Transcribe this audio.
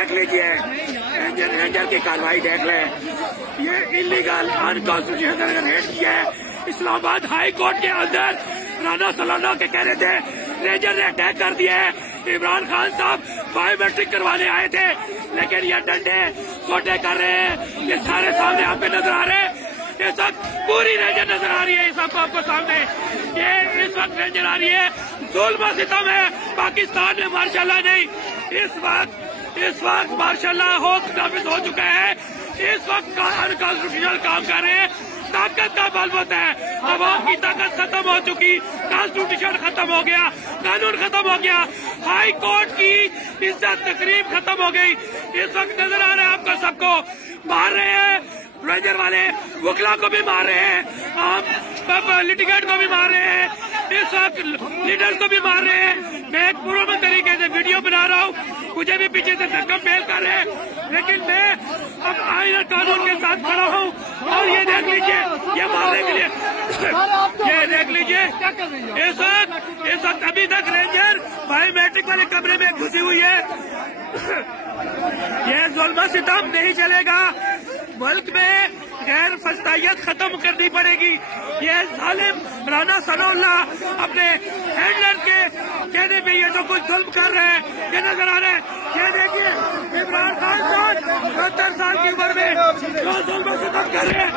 देख लीजिए, रेंजर की कार्रवाई देख लें। ये इलीगल अनकॉन्स्टिट्यूशनल रेड किया है इस्लामाबाद हाई कोर्ट के अंदर। राना सलाना के कह रहे थे रेंजर ने अटैक कर दिया है। इमरान खान साहब बायोमेट्रिक करवाने आए थे, लेकिन ये डंडे छोटे कर रहे हैं। ये सारे सामने आप पे नजर आ रहे हैं। इस वक्त पूरी रेंजर नजर आ रही है, इस वक्त आपको सामने ये इस वक्त रेंजर आ रही है। जुल्म सितम है पाकिस्तान में मार्शाल्लाह नहीं, इस वक्त मार्शाल्लाह नाफिज हो चुका है। इस वक्त अनकॉन्स्टिट्यूशनल काम कर रहे हैं। ताकत का बल होता है, आवाम की ताकत खत्म हो चुकी, कॉन्स्टिट्यूशन खत्म हो गया, कानून खत्म हो गया, हाई कोर्ट की इज्जत तकरीब खत्म हो गई। इस वक्त नजर आ रहा है आपको, सबको मार रहे हैं। रेंजर वाले वकला को भी मार रहे हैं, आम लिटिगेंट को भी मार रहे हैं, इस वक्त लीडर्स को भी मार रहे हैं। मैं एक पूर्ण तरीके से वीडियो बना रहा हूँ, मुझे भी पीछे से धक्का फेल कर रहे हैं, लेकिन मैं अब आईना कानून के साथ खड़ा हूँ। और ये देख लीजिए, ये मारने के लिए ये देख लीजिए, इस वक्त अभी तक रेंजर बायोमेट्रिक वाले कमरे में घुसी हुई है। ये जुल्म सितम नहीं चलेगा, मुल्क में गैर फस्तायत खत्म करनी पड़ेगी। ये जालिम राना सनाउल्लाह अपने हैंडलर के कहने पे ये जो कुछ जुल्म कर रहे हैं, ये नजर आ रहा है। ये देखिए इमरान खान साहब 70 साल की उम्र में जो जुल्म सितम कर रहे हैं।